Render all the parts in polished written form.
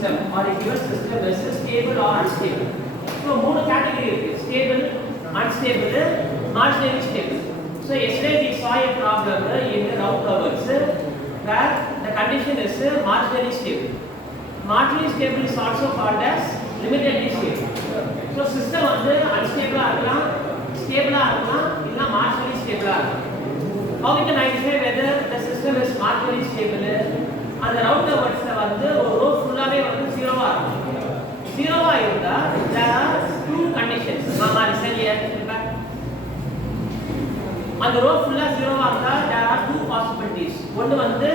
system or a given system is stable or unstable. So மூணு category இருக்கு. Stable, unstable, marginally stable. So yesterday we saw a problem in the route curves where the condition is marginally stable. Marginally stable is also called as limitedly stable. So system வந்து unstable இருக்கலாம், stable இருக்கலாம், இல்ல marginally stable இருக்கலாம். How we can identify whether the system is marginally stable? And the route curves வந்து ஒரு row ஃபுல்லாவே வந்து ஜீரோவா இருக்கும். ஜீரோவா இருந்தா there are two conditions. மாமா சரியா சொல்லுங்க. அந்த row ஃபுல்லா ஜீரோவா இருந்தா there are two possibilities. ஒன்னு வந்து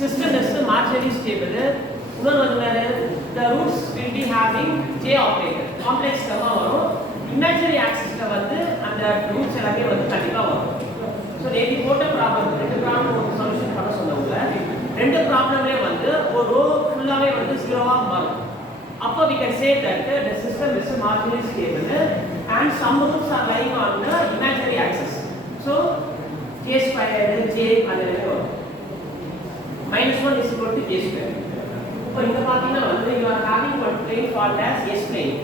system is marginally stable. இன்னொரு வந்து the roots will be having j operator. Complex term வரும். Imaginary axis ல வந்து அந்த roots எல்லாமே வந்து கண்டிப்பா வரும். So நேதி போட்ட ப்ராப்ளம் ரெண்டு ப்ராப்ளம் ஒரு சொல்யூஷன் பண்ண சொன்னவங்க ரெண்டு ப்ராப்ளம்லயே வந்து ஒரு ரோ ஃபுல்லாவே வந்து ஜீரோவா மாறும். அப்போ we can say that the system is marginally stable and some roots are lying on the imaginary axis. So j squared j அதெல்லாம் வரும். -1 is equal to j squared. இப்போ இங்க பாத்தீங்கன்னா வந்து you are having one plane called as s plane.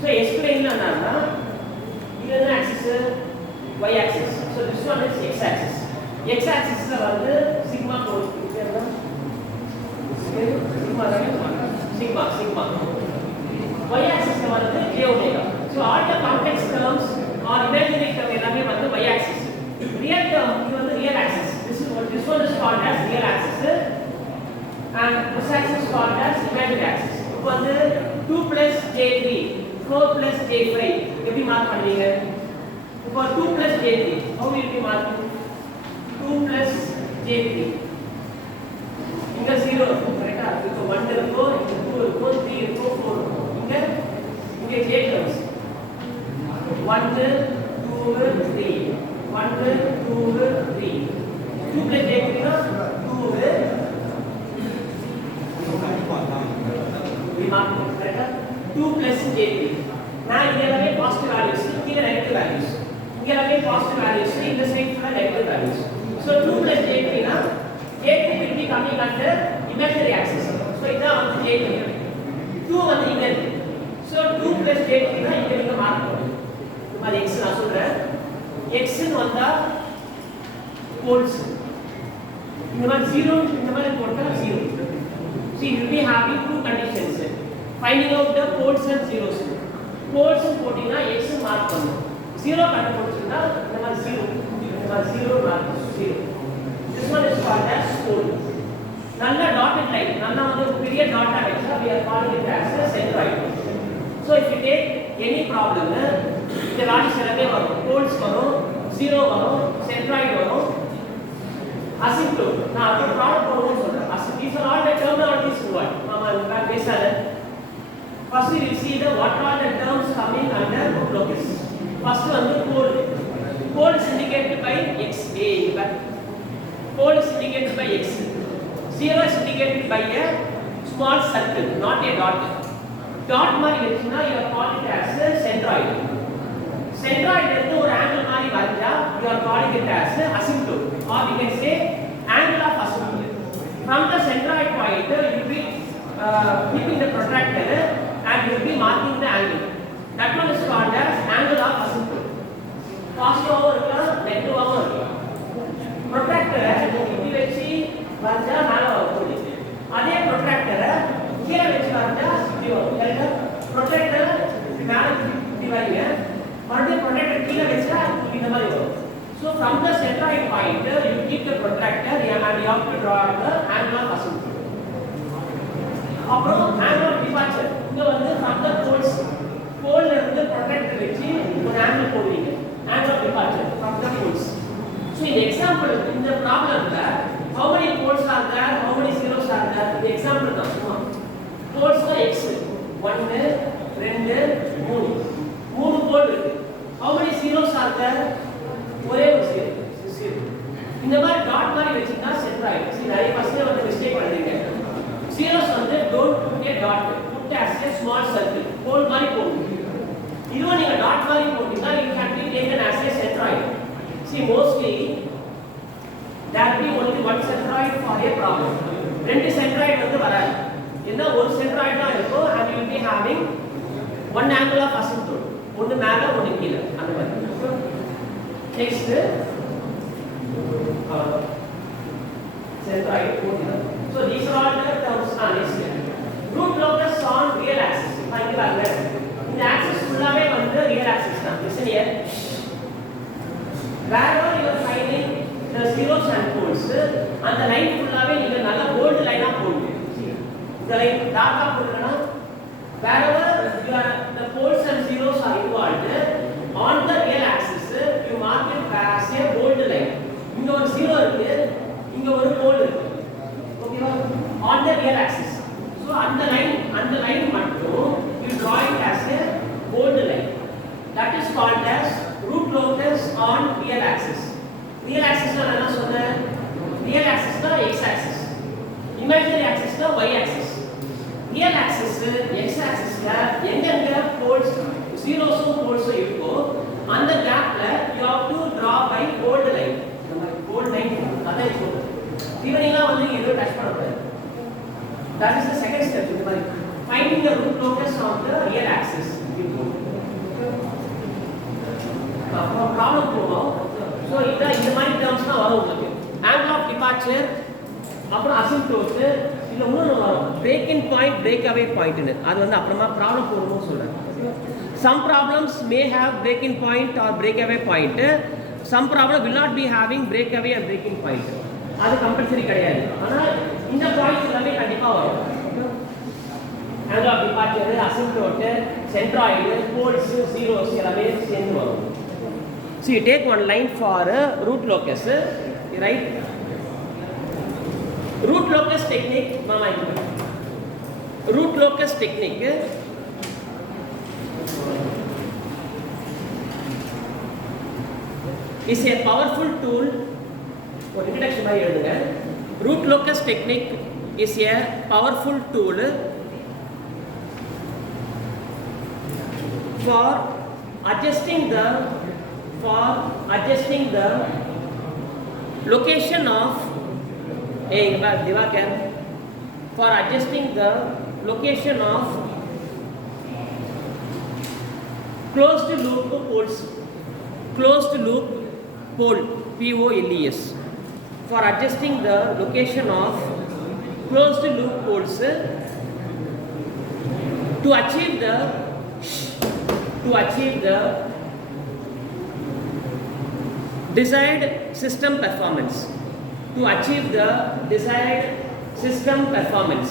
So s plane ல என்னன்னா இது என்ன axis y axis. So this one is x axis. X axis ல வந்து sigma போகுது. sigma. Y axis ல வந்து j omega. So all the complex terms or imaginary term எல்லாமே வந்து y axis. Real term இது வந்து real axis. This one is called as real axis and this axis is called as imaginary axis. இப்போ வந்து 2 plus j3 4 plus j5 எப்படி மார்க் பண்ணுவீங்க? இப்போ 2 plus j3 how will you mark? 2 plus j3 இங்க 0 கரெக்ட்டா? இப்போ 1 இருக்கோ, 2 இருக்கோ, 3 இருக்கோ, 4 இருக்கோ. இங்க j terms 1 2 3 1 2 3 2 plus j3 னா 2 we mark கரெக்ட்டா? 2 plus j3 நான் இங்க எல்லாமே பாசிட்டிவ் வேல்யூஸ், இங்க நெகட்டிவ் வேல்யூஸ். இங்க எல்லாமே பாசிட்டிவ் வேல்யூஸ், இந்த சைடு ஃபுல்லா negative values. So 2 plus j3 னா j3 will be coming under imaginary axis. So இதான் வந்து j3. 2 வந்து இங்க இருக்கு. So 2 plus j3 னா இங்க நீங்க மார்க் பண்ணுங்க. அது x நான் சொல்றேன். x ன்னு வந்தா போல்ஸ். இந்த மாதிரி 0 இந்த மாதிரி போட்டா 0. See you will be having two conditions. Finding out the poles and zeros. Poles போடினா x மார்க் பண்ணனும். 0 கண்டுபிடிச்சா இந்த மாதிரி 0. இந்த மாதிரி 0 மார்க் 0. This one is called as pole. நல்ல dotted line. நல்ல வந்து பெரிய dot ஆயிடுச்சா we are calling it as a centroid. So if you take any problem இந்த வேல்யூஸ் எல்லாமே வரும். Poles வரும், 0 வரும், centroid வரும். Asymptote. நான் அந்த ப்ராடக்ட் போடுறேன்னு சொல்றேன். These are all the terminologies what மாமா இந்த பேசாத. First we will see the what are the terms coming under group locus. First வந்து pole. Pole is indicated by x. But pole is indicated by x. 0 is indicated by a small circle, not a dot. Dot மாதிரி வெச்சுனா you are calling it as a centroid. Centroid வந்து ஒரு angle மாதிரி வரைஞ்சா you are calling it as asymptote or we can say angle of asymptote. From the centroid point you will be keeping the protractor and you will be marking the angle. That one is called as angle of asymptote. Positive இருக்கலாம், negative இருக்கலாம். Protractor இப்படி வெச்சி வரைஞ்சா மேல வரும். அதே protractor கீழ வெச்சி வரைஞ்சா இப்படி வரும். கரெக்ட்டா? Protractor மேல இப்படி வைங்க. மறுபடியும் protractor கீழ வெச்சா இந்த மாதிரி வரும். So from the centroid point you keep the protractor and you have to draw the angle of asymptote. அப்புறம் angle of departure இங்க வந்து from the poles pole இருந்து protractor வெச்சி ஒரு angle போடுவீங்க. Angle of departure from the poles. So in example in the problem how many poles are there, how many zeros are there? The example தான் சும்மா. Poles are x 1 2 3 மூணு போல் இருக்கு. How many zeros are there? ஒரே ஒரு zero. இந்த மாதிரி டாட் மாதிரி வெச்சிட்டா centroid. See நிறைய பசங்க வந்து மிஸ்டேக் பண்றீங்க. Zeros வந்து don't put a dot, put as a small circle. pole மாதிரி போடுங்க. இதுவா நீங்க டாட் மாதிரி போட்டீங்கன்னா you can be taken as a centroid. See mostly there will be only one centroid for a problem. ரெண்டு centroid வந்து வராது. என்ன ஒரு centroid தான் இருக்கும். having one angle of asymptote. ஒன்னு மேல ஒன்னு கீழ அந்த மாதிரி. Next centroid. So these are all the terms next. Root locus on real axis. இங்க பாருங்க. இந்த axis ஃபுல்லாவே வந்து real axis தான். Listen here. Wherever you are finding the zeros and poles, அந்த லைன் ஃபுல்லாவே நீங்க நல்ல bold லைனா போடுங்க. இந்த லைன் டார்க்கா போடுறனா wherever you are the poles and zeros are involved on the real axis, you mark it as a bold line. இங்க ஒரு zero இருக்கு, இங்க ஒரு pole இருக்கு. ஓகேவா? On the real axis. So அந்த லைன் மட்டும் you draw it as a bold line. That is called as root locus on real axis. Real axis na என்ன சொன்னேன்? Real axis na x axis. Imaginary axis na y axis. Real axis x axis ல எங்கெங்க poles zeros poles இருக்கோ அந்த கேப்ல you have to draw by bold line. இந்த மாதிரி bold line அத இப்போ தீவனிங்களா வந்து இது டச் பண்ணக்கூடாது. That is the second step. இந்த மாதிரி finding the root locus on the real axis. problem போவோம். ஸோ இந்த மாதிரி டேர்ம்ஸ்லாம் வரும் உங்களுக்கு. angle of departure, அப்புறம் asymptote, இல்லை இன்னொன்று வரும் break in point, break away pointன்னு. அது வந்து அப்புறமா ப்ராப்ளம் போகணும்னு சொல்கிறேன். Some problems may have break in point or break away point. Some problem will not be having break away and breaking point. அது கம்பல்சரி கிடையாது. ஆனால் இந்த பாயிண்ட்ஸ் எல்லாமே கண்டிப்பாக வரும். angle of departure, asymptote, centroid, poles, zeros எல்லாமே சேர்ந்து வரும். So you take one line for root locus, you write root locus technique. Root locus technique is a powerful tool. ஒரு introduction மாதிரி எழுதுங்க. Root locus technique is a powerful tool for adjusting the location of for adjusting the location of closed loop poles. Closed loop pole, POLES. For adjusting the location of closed loop poles to achieve the desired system performance. To achieve the desired system performance.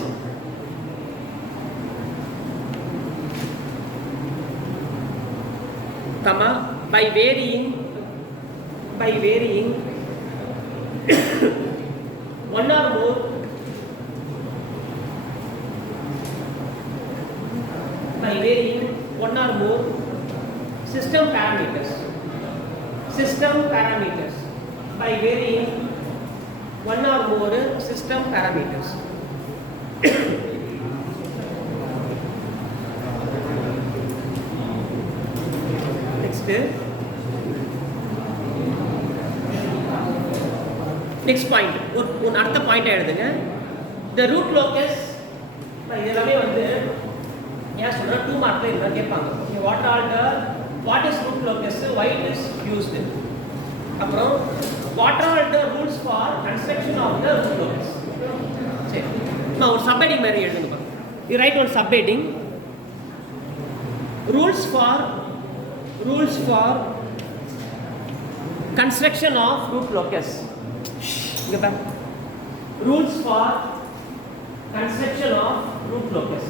By varying one or more system parameters. By varying one or more system parameters. Next point. ஒரு அடுத்த பாயிண்ட் எழுதுங்க. The root locus இதெல்லாமே வந்து ஏன் சொல்றேன் 2 மார்க்ல இதெல்லாம் கேட்பாங்க. What is root locus? Why it is used? அப்புறம் what are the rules for construction of the root locus? சரி, நான் ஒரு சப்ஹெட்டிங் மாதிரி எழுதுங்க பாருங்க. You write one subheading. Rules for construction of root locus. இங்க பாருங்க. Rules for construction of root locus.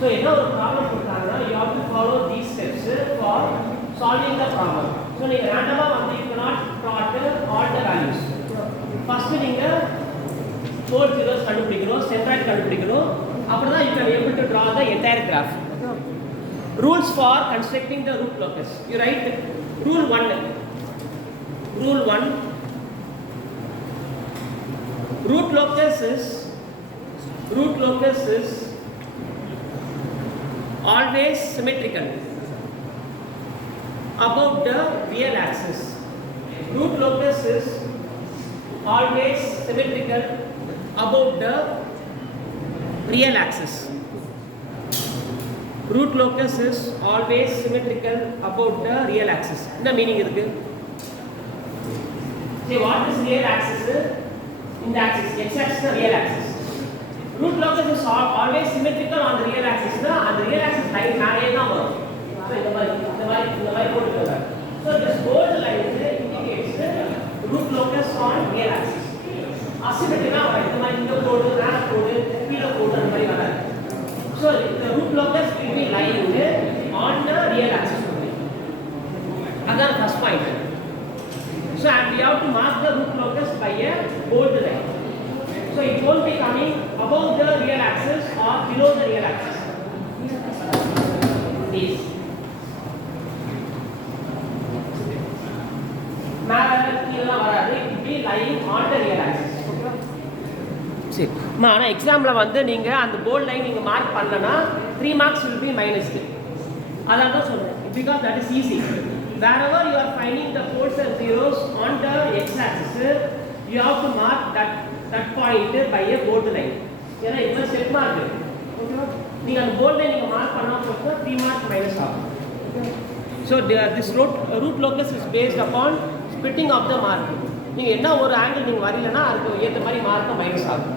So என்ன ஒரு ப்ராப்ளம் கொடுத்தாங்கன்னா you have to follow these steps for solving the problem. So நீங்க ரேண்டமா வந்து you cannot plot all the values. First நீங்க 4 zeros கண்டுபிடிக்கணும், centroid கண்டுபிடிக்கணும். அப்புறம் தான் you can able to draw the entire graph. Rules for constructing the root locus. You write rule 1. Root locus is always symmetrical above the real axis. Root locus is always symmetrical above the real axis. root locus is always symmetrical about the real axis. என்ன meaning இருக்கு? See what is real axis? In the axis, x axis is real axis. Root locus is always symmetrical on the real axis. And the real axis line மேலே தான் வரும். So இந்த மாதிரி போட்டுக்கோங்க. So this bold line indicates the root locus on real axis. Asymmetrical இந்த மாதிரி இந்த கோடு, மேல கோடு, கீழே கோடு அந்த மாதிரி வராது. So the root locus will be lying on the real axis only. That's the first point. So and we have to mark the root locus by a bold line. So it won't be coming above the real axis or below the real axis. This. It will be lying on the real axis. சரி ஆனால் எக்ஸாமில் வந்து நீங்கள் அந்த port line நீங்கள் மார்க் பண்ணலன்னா 3 marks will be minus. அதான் தான் சொல்கிறேன் because that is easy. wherever you are finding the poles and zeros on the x-axis, you have to mark that point by a bold line. ஏன்னா இது மாதிரி set mark ஓகேவா, நீங்கள் அந்த port line நீங்கள் மார்க் பண்ணால் போட்டு 3 marks மைனஸ் ஆகும். So this root locus is based upon splitting of the mark. நீங்கள் என்ன ஒரு ஆங்கிள் நீங்கள் வரலன்னா அதுக்கு ஏற்ற மாதிரி மார்க்கும் மைனஸ் ஆகும்.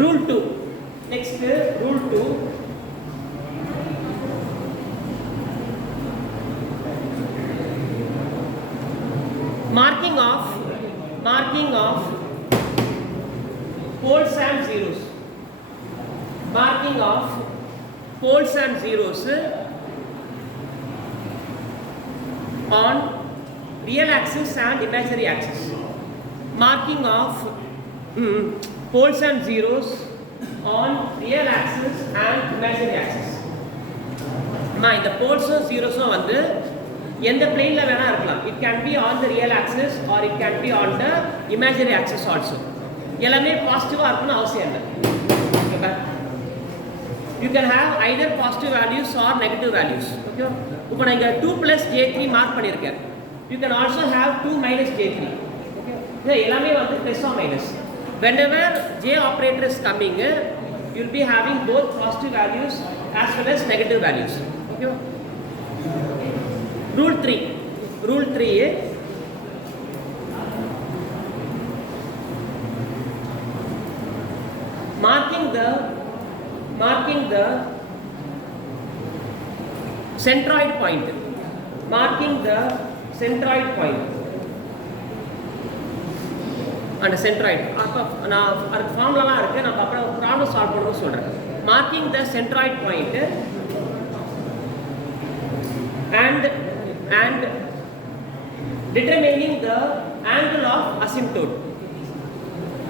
Rule 2. Next, rule 2. Marking of poles and zeros. Marking of poles and zeros on real axis and imaginary axis. Marking of poles and zeros on real axis and imaginary axis. இந்த போல்ஸும் ஜீரோஸும் வந்து எந்த பிளேனில் வேணால் இருக்கலாம். It can be on the real axis or it can be on the imaginary axis also. எல்லாமே பாசிட்டிவாக இருக்கணும்னு அவசியம் இல்லை. ஓகேவா, you can have either positive values or negative values. ஓகேவா, இப்போ நான் இங்கே 2 + j3 மார்க் பண்ணியிருக்கேன். You can also have 2 - j3. Okay, இது எல்லாமே வந்து plus or minus. Whenever j operator is coming, you will be having both positive values as well as negative values. Okay. Rule 3. Rule 3. Marking the centroid point. Marking the centroid point. அந்த சென்ட்ராய்டு அப்போ நான் அதுக்கு ஃபார்முலாலாம் இருக்குது, நான் அப்புறம் ப்ராப்ளம் சால்வ் பண்ணணும்னு சொல்கிறேன். மார்க்கிங் த centroid point and determining the angle of asymptote.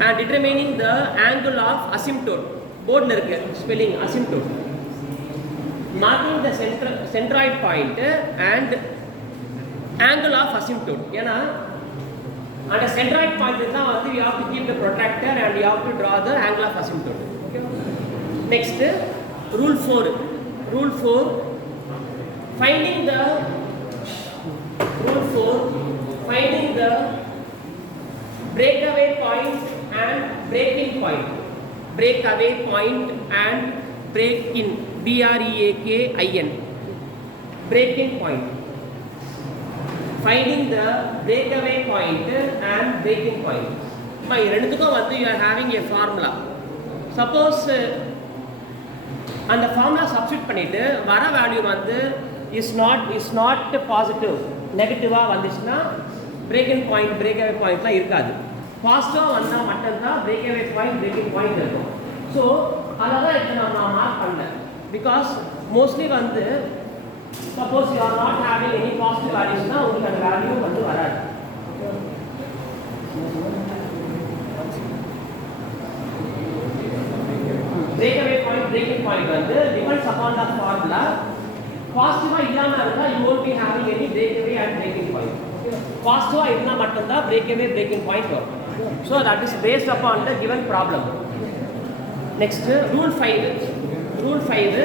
And determining the angle of asymptote. போர்டில் இருக்கு spelling asymptote. Marking the centroid point and angle of asymptote. ஏன்னா and a centroid point is now you have to keep the protractor and you have to draw the angle of asymptote. Okay. Next, rule 4. Rule 4. Finding the breakaway point and break-in point. Breakaway point and break-in. BREAKIN. Break-in point. Finding the breakaway point and breaking point. ரெண்டுத்துக்கும் வந்து you are having a formula. Suppose அந்த formula substitute பண்ணிட்டு வர வேல்யூ வந்து is not positive, நெகட்டிவாக வந்துச்சுன்னா braking point breakaway பாயிண்ட்லாம் இருக்காது. பாசிட்டிவாக வந்தால் மட்டும்தான் பிரேக்அவே பாயிண்ட் பிரேக்கிங் பாயிண்ட் இருக்கும். ஸோ அதை தான் இப்போ நான் மார்க் பண்ணேன். பிகாஸ் மோஸ்ட்லி வந்து suppose you are not having any positive values na உங்களுக்கு அந்த வேல்யூ வந்து வராது. breakaway point breaking point வந்து depends upon the formula. பாசிட்டிவா இல்லாம இருந்தா you won't be having any breakaway and breaking point. பாசிட்டிவா இருந்தா மட்டும் தான் breakaway breaking point வரும். So that is based upon the given problem. Next, rule 5. Rule 5.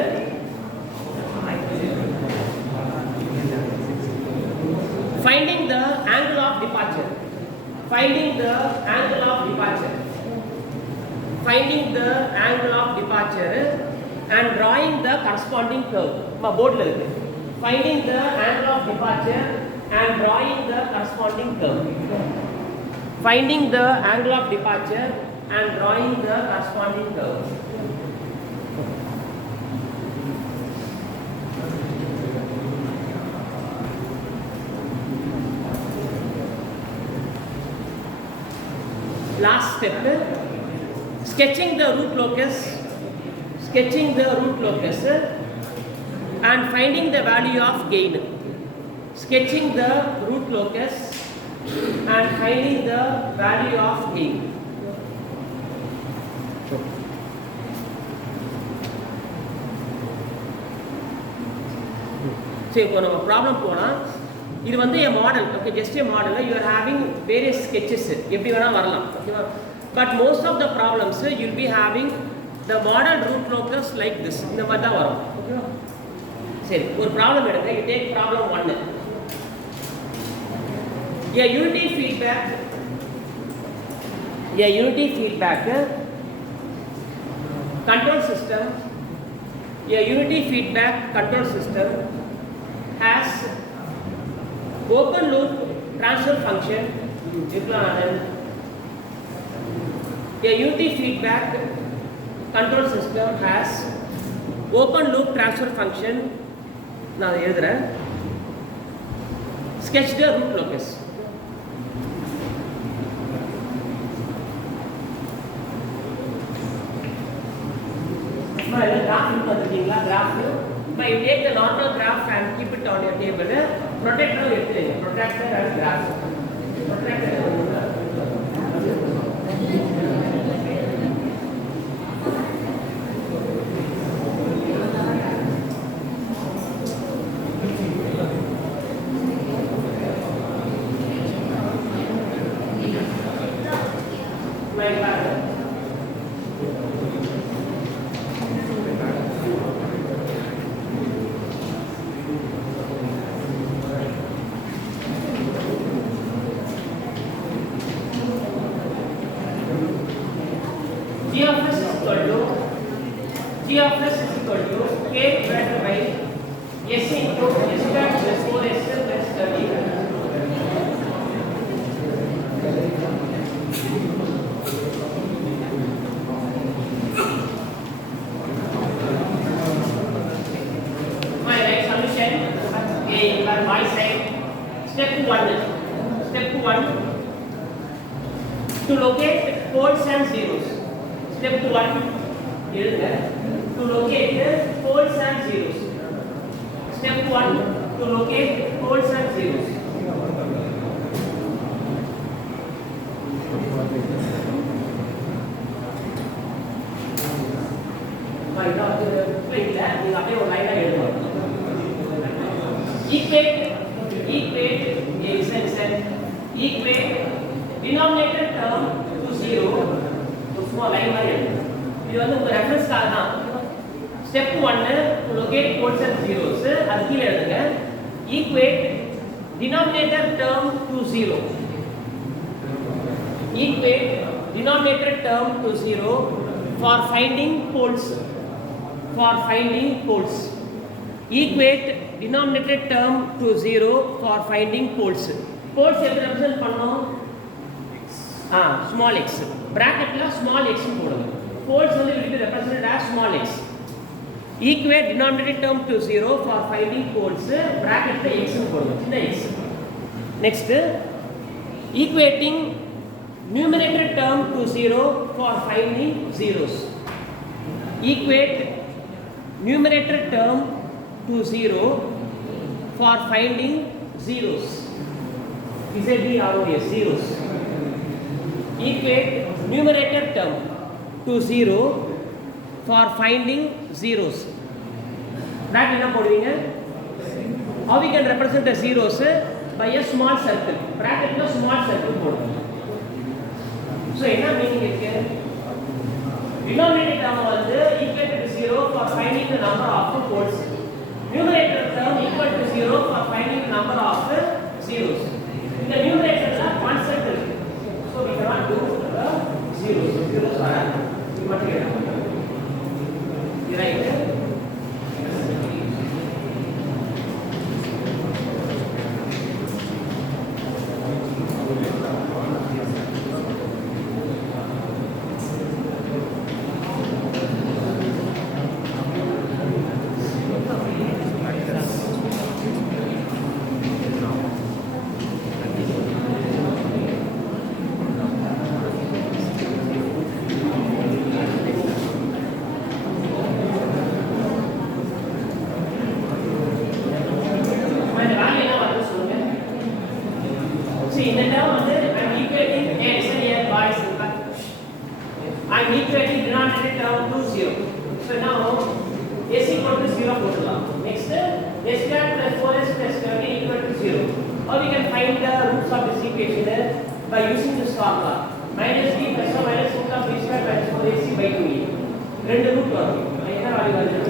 Finding the angle of departure. Finding the angle of departure. Finding the angle of departure and drawing the corresponding curve. Board la irukku. Finding the angle of departure and drawing the corresponding curve. Finding the angle of departure and drawing the corresponding curve. Last step, sketching the root locus and finding the value of gain. Sketching the root locus and finding the value of gain. So இப்போ நம்ம ப்ராப்ளம் போனா இது வந்து a model, okay, just a model. You are having various sketches, எப்படி வேணா வரலாம், ஓகேவா? But most of the problems you'll be having the model root locus like this, இந்த மாதிரி தான் வரும், ஓகேவா? சரி, ஒரு ப்ராப்ளம் எடுங்க. You take problem 1. A unity feedback control system has open loop transfer function. A unity feedback control system has open loop transfer function. நான் எழுதுறேன். Sketch the root locus. Graph. You take the normal graph and keep it on your table. Protractor and graph. G of s is equal to k divided by s into s square plus 4s plus 30. My right solution a by my side. Step 1 to locate poles and zeros. Step 1 to locate poles and zeros. Step 1 to locate poles and zeros. Equate denominator term to 0. Small line இது வந்து உங்க ரெஃபரன்ஸ்க்காக தான். ஸ்டெப் 1 to locate poles and zeros அது கீழ எழுதுங்க. Equate denominator term to 0. Equate denominator term to 0 for finding poles. Equate denominator term to 0 for finding poles. Poles எப்படி ரெப்ரசன்ட் பண்ணோம்? small x. Bracketல small x போடுங்க. Poles will be represented as small x. Equate denominator term to 0 for finding poles. Bracket the x in x. Next, equating numerator term to 0 for finding zeros. Equate numerator term to 0 for finding zeros. Zeros. Equate numerator term to 0 for finding zeros. That என்ன போடுவீங்க? How we can represent the zeros by a small circle. Bracketல small circle போடுங்க. So என்ன மீனிங் இருக்கு? Denominator term வந்து equal to 0 for finding the number of poles. Numerator term equal to 0 for finding the number of zeros. In the numerator one circle. So we cannot do the zeros. Zeros are right. So now S equal to 0 போடலாம். Next S square plus 4s plus 7 equal to 0. Or we can find the roots of this equation by using this formula. Minus b plus or minus root of b square minus 4ac by 2a. ரெண்டு ரூட் வரும். என்ன வேல்யூ வருது?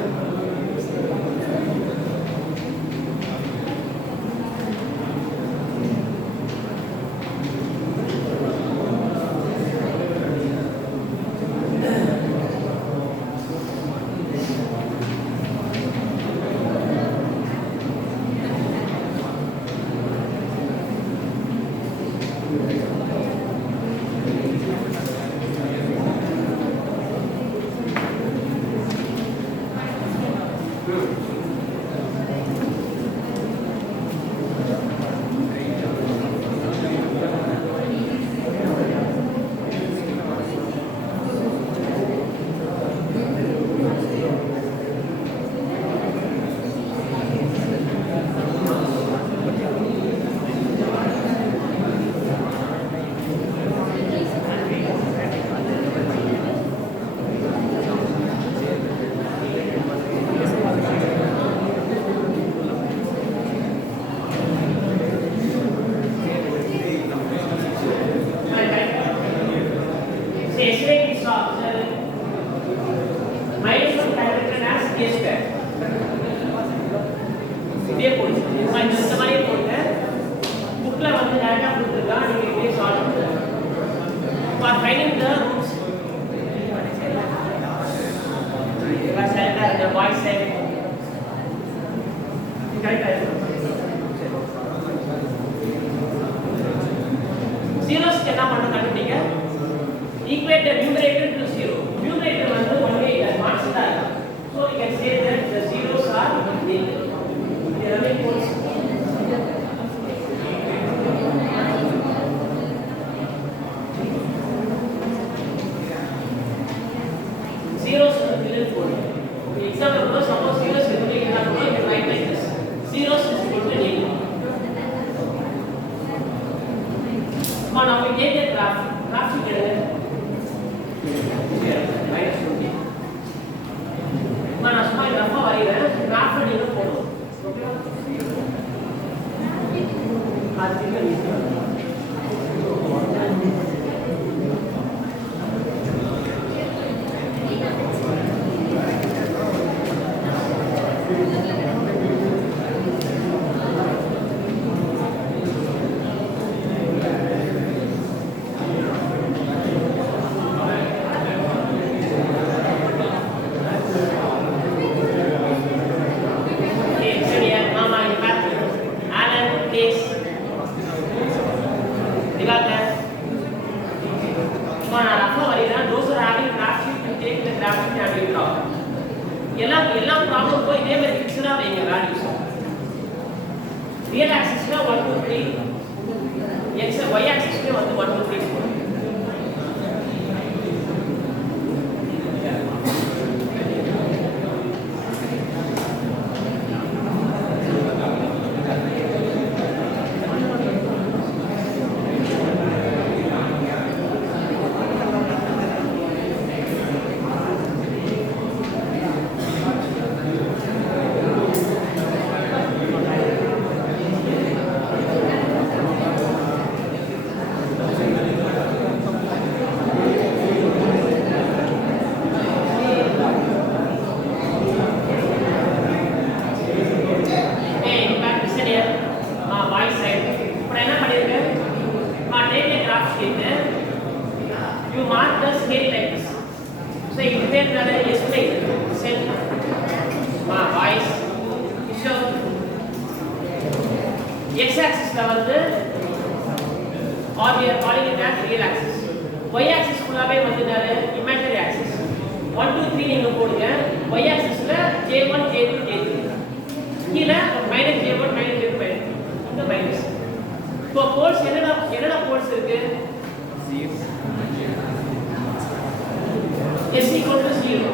S equal to 0.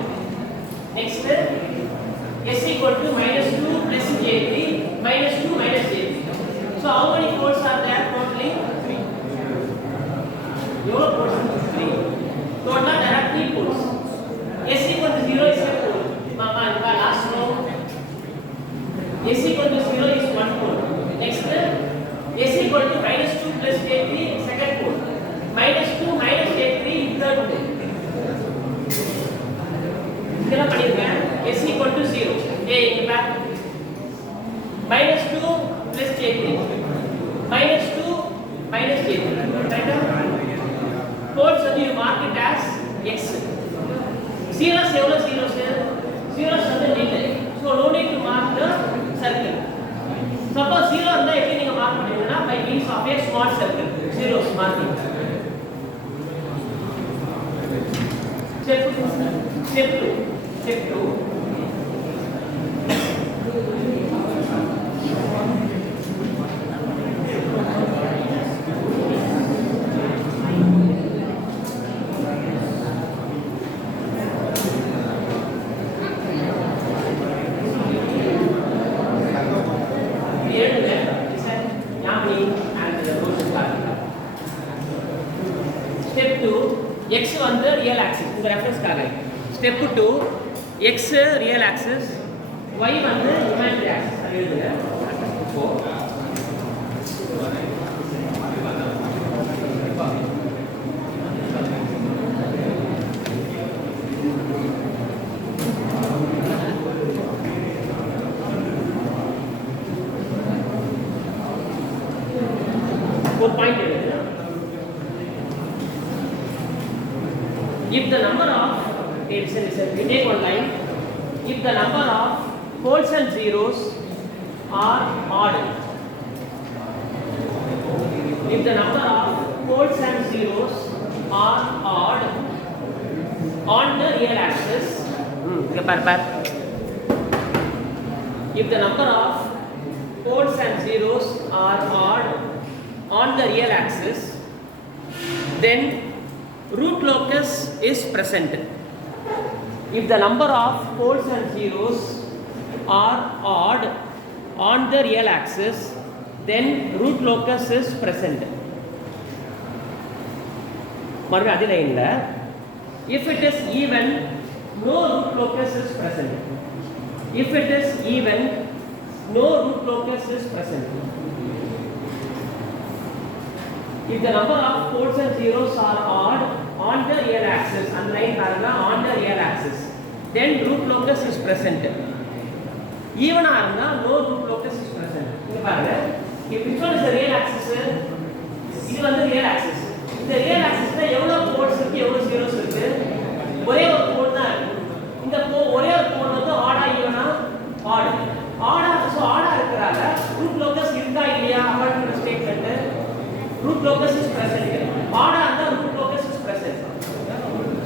Next, S equal to minus 2 plus J3 minus 2 minus J3. So how many poles are there totally? 3. Your poles are 3. Total there are 3 poles. S equal to 0 is A இங்க பார் -2 plus J3 -2 minus J3 கரெக்ட்டா போல்ஸ் வந்து you mark it as x zeros எவ்வளவு zeros zeros வந்து nil so no need to mark the circle suppose zero இருந்தா எப்படி நீங்க மார்க் பண்ணுவீங்கன்னா by means of a small circle zeros marking step 2 x வந்து real axis இந்த ரெஃபரன்ஸ்க்காக step 2 x real axis y வந்து imaginary axis அது எழுதுங்க இப்போ ஒரு பாயிண்ட் எழுதுங்க if the number of listen we take one line if the number of poles and zeros are odd if the number of poles and zeros are odd on the real axis if the number of poles and zeros are odd on the real axis then root locus is present. If the number of poles and zeros are odd on the real axis, then root locus is present. மறுபடியும் அதே லைன்ல if it is even, no root locus is present. If it is even, no root locus is present. If the number of poles and zeros are odd on the real axis, underline paragraph on the real axis, then root locus is present. Even arna no root locus is present. இங்க பாருங்க if which one is the real axis இது வந்து real axis இந்த real axisல எவ்வளவு poles இருக்கு எவ்வளவு zeros இருக்கு ஒரே ஒரு pole தான் இந்த ஒரே ஒரு pole வந்து ஆடா ஈவனா ஆடா சோ ஆடா இருக்கறால root locus இருக்கா இல்லையா according to statement root locus is present odd and root locus is present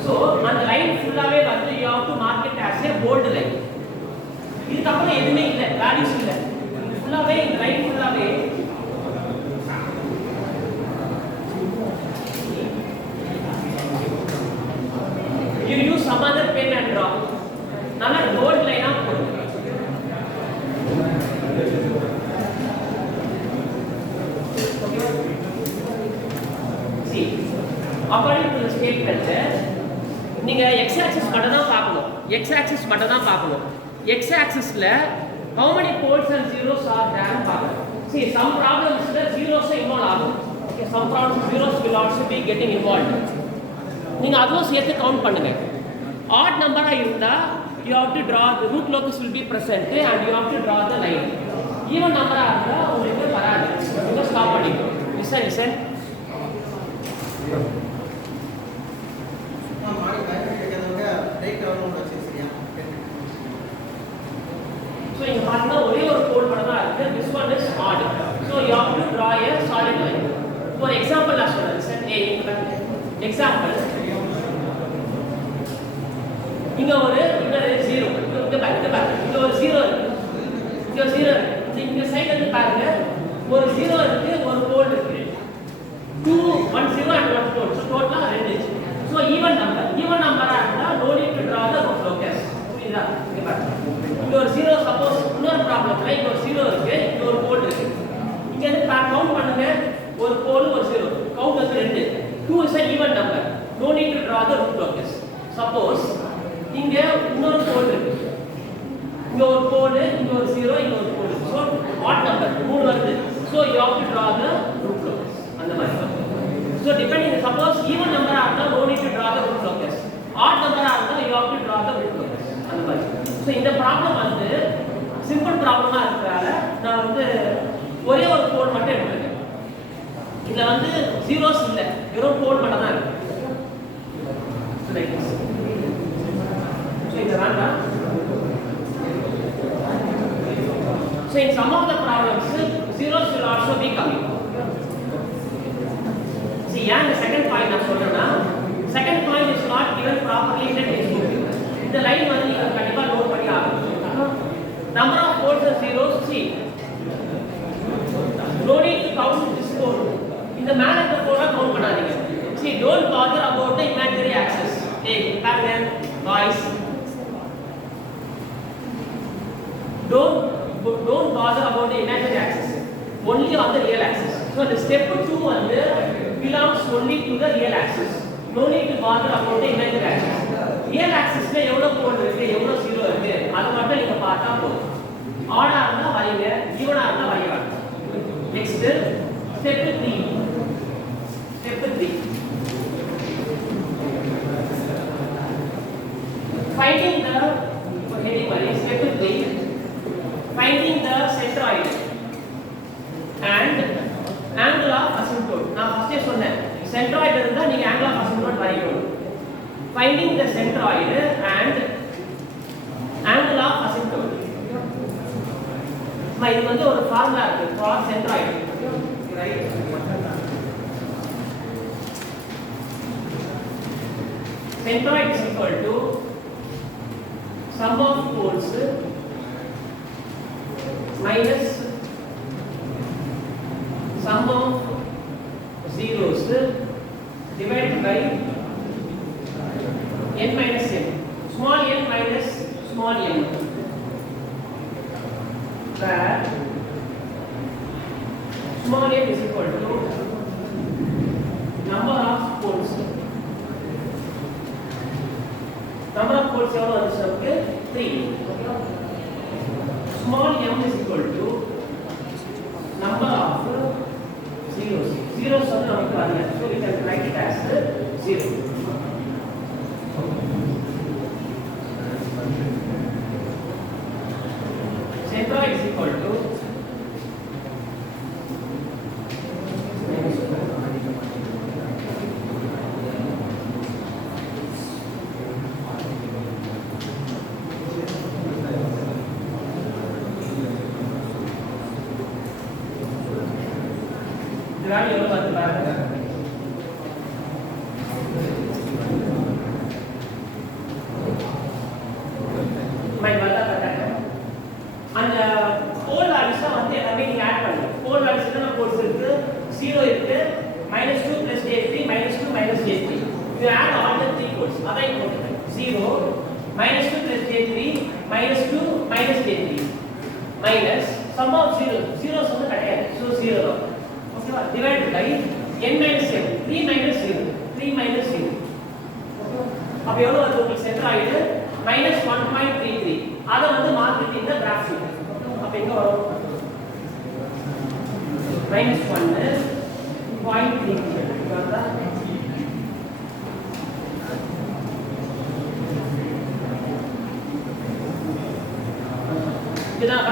so அந்த லைன் ஃபுல்லாவே வந்து you have to mark it as a bold line இதுக்கு அப்புறம் எதுமே இல்ல வேல்யூஸ் இல்ல இது ஃபுல்லாவே இந்த லைன் ஃபுல்லாவே you use some other pen and draw நல்லா bold line ஆ போடுங்க according to the statement நீங்க x axis மட்டும் தான் பார்க்கணும் x axisல how many poles and zeros are there பார்க்கணும் see some problems ல zeros involve ஆகும் okay some problems zeros will also be getting involved நீங்க அதுவும் சேர்த்து கவுண்ட் பண்ணுங்க odd number இருந்தா you have to draw the root locus will be present and you have to draw the line even number இருந்தா உங்களுக்கு வராது நீங்க ஸ்டாப் பண்ணிக்கோ listen so you have to only one code padana irukku this one is odd so you have to draw a solid line for example la solra set a example இங்க ஒரு 0 இங்க பாருங்க இங்க ஒரு 0 இருக்கு இங்க சைடுல இருந்து பாருங்க ஒரு 0 இருக்கு ஒரு போல் இருக்கு 2 1 0 and 1 4 so total 2 so even number ஆ இருந்தா no need to draw the root locus புரியுதா இங்க பாருங்க இங்க ஒரு 0 சப்போஸ் இன்னொரு ப்ராப்ளம்ல இங்க ஒரு 0 இருக்கு இங்க ஒரு போல் இருக்கு இங்க இருந்து கவுண்ட் பண்ணுங்க ஒரு போல் ஒரு 0 கவுண்ட் வந்து 2 2 is an even number no need to draw the root locus suppose இங்க இன்னொரு போல் இருக்கு இங்க ஒரு போல் இங்க ஒரு 0 இங்க ஒரு போல் so odd number 3 வருது so you have to draw the root locus அந்த மாதிரி so depending suppose even number ஆ இருந்தா no need to draw the root locus odd number ஆ இருந்தா you have to draw the root locus அந்த மாதிரி so இந்த ப்ராப்ளம் வந்து ப்ராப்ளமா இருக்கிறதால நான் வந்து ஒரே ஒரு கோட் மட்டும் எடுத்துருக்கேன். இதுல வந்து ஜீரோஸ் இல்லை, வெறும் கோட் மட்டும் தான் இருக்கு. So இந்த வேண்டாம். So in some of the problems, zeros will also be coming. See, and the second point நான் சொல்றேன்னா, second point is not given properly in the textbook. இந்த லைன் வந்து நீங்க கண்டிப்பா நோட் பண்ணி ஆகணும். Number of poles and zeros, see. No need to count this pole. இந்த மேல இருக்க போல கவுண்ட் பண்ணாதீங்க. See, don't bother about the imaginary axis. Hey, பாருங்க, boys. Don't bother about the imaginary axis. Only on the real axis. So the step 2 வந்து belongs only to the real axis. No need to bother about the imaginary axis. Real axis ல எவ்வளவு கோடு இருக்கு, எவ்வளவு ஜீரோ இருக்கு, அது மட்டும் நீங்க பார்த்தா போதும். ஆடா இருந்தா வரைங்க, ஈவனா இருந்தா வரைய வேண்டாம். Next step 3. Step 3. Finding the heading value. Step 3. Finding the centroid and angle of asymptote. நான் ஃபர்ஸ்டே சொன்னேன், centroid இருந்தா நீங்க angle of asymptote வரையணும். Finding the centroid and angle of asymptote. இது வந்து ஒரு ஃபார்முலா இருக்கு for centroid, right? Centroid is equal to sum of poles minus sum of zeros divided by n minus n. Small n minus small n, where small n is equal to number of poles. Number of poles எவ்வளவு வந்துச்சு நமக்கு 3. Small m is equal to number of zeros. Zeros வந்து நமக்கு வரல, so we can write it as 0. Centroid is equal to எவ்வளவு வந்து பாருங்க, அந்த போல் வேல்யூஸ் வந்து எல்லாமே நீங்க ஆட் பண்ணுங்க. போல் வேல்யூஸ் என்ன போல்ஸ் இருக்கு, 0 இருக்கு, -2 + j3 -2 -j3. you add all the three poles. அதான் இங்க போடுங்க, 0 -2 + j3 -2 -j3 minus sum of zeros வந்து கிடையாது, so 0 ஓகேவா, divided by n minus m, 3 minus 0 3 minus 0. அப்ப எவ்வளவு வருது உங்களுக்கு சென்ட்ராய்டு -1.33. அத வந்து மார்க் இந்த கிராஃப் ஷீட். அப்ப எங்க வரும், -1.33 வருதா? இதுதான்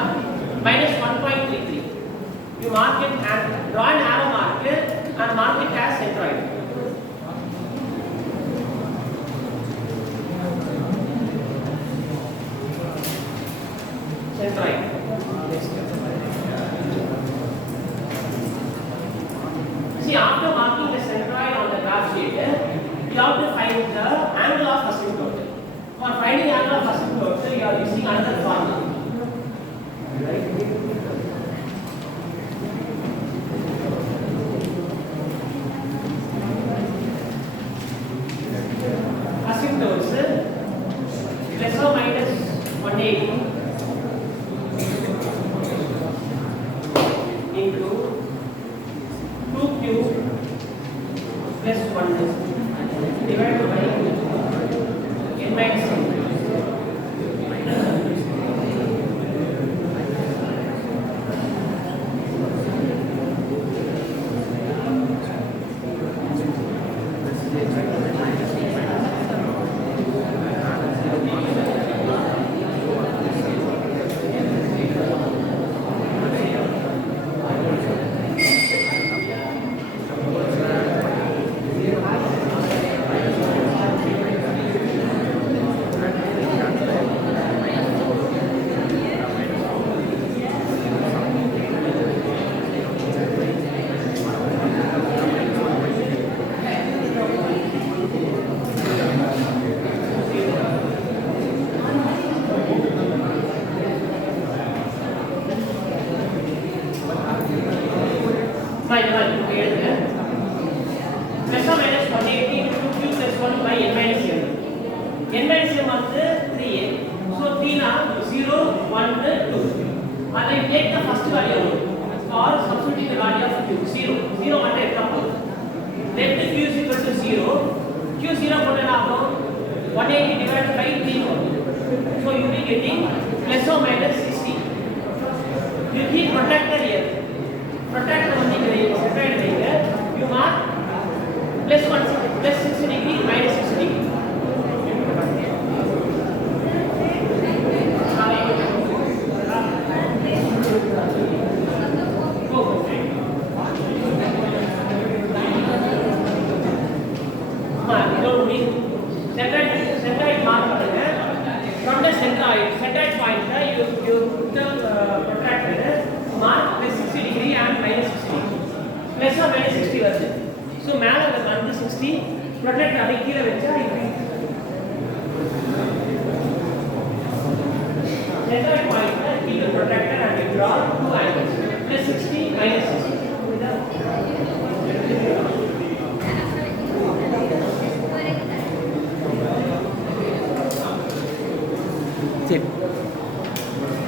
-1.33. you mark it and draw an arrow mark and mark it as centroid. Centroid. See, after marking the centroid on the graph sheet, you have to find the angle of asymptote. For finding angle of asymptote, you are using another formula. Right? Asymptotes plus or minus 180 into 2q plus 1 divided by n minus n. 0 மட்டும் எடுத்தா போதும். Let q is equal to 0. q 0 போட்டா என்ன ஆகும்? 180 divided by 3 வரும். So you will be getting plus or minus 60. You keep protractor here. Protractor வந்து இங்க செப்பரேட் வைங்க. You mark plus 60 degree minus 60 degree. Centroid mark பண்ணுங்க. From the centroid point you put the protractor mark plus 60 degree and minus 60 degree. Plus or minus 60 வருது. So மேல வந்து 60 protractor அப்படியே கீழ வெச்சா centroid point keep the protractor and you draw two angles plus 60 minus 60. சரி